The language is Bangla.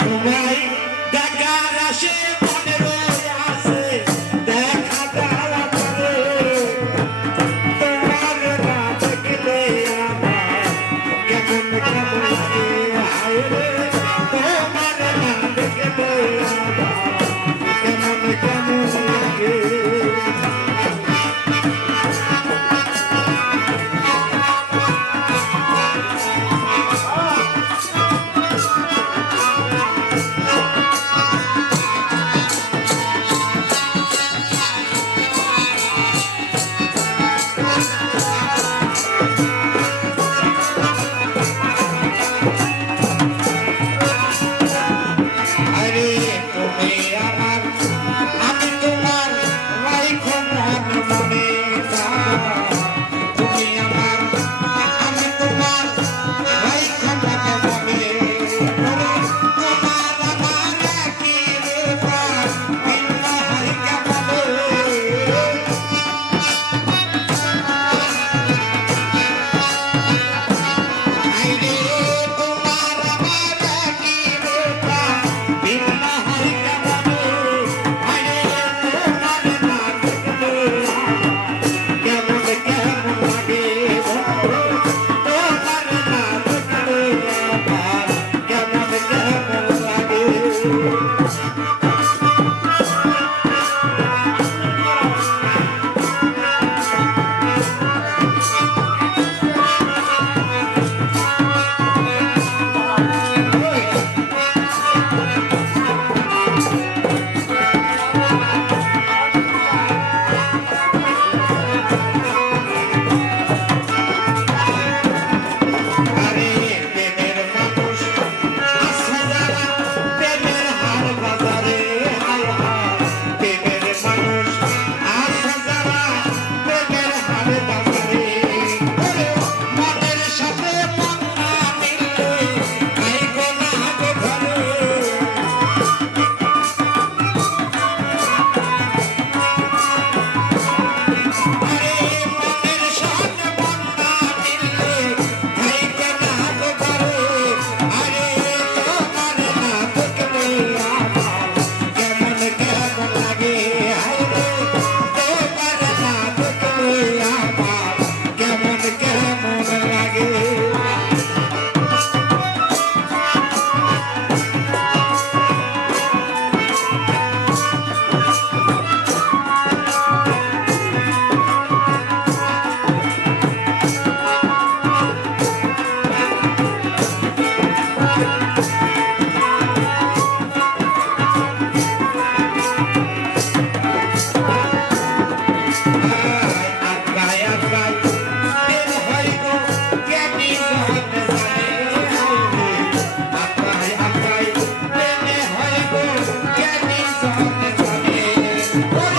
তোমায় ডাকার আসে What?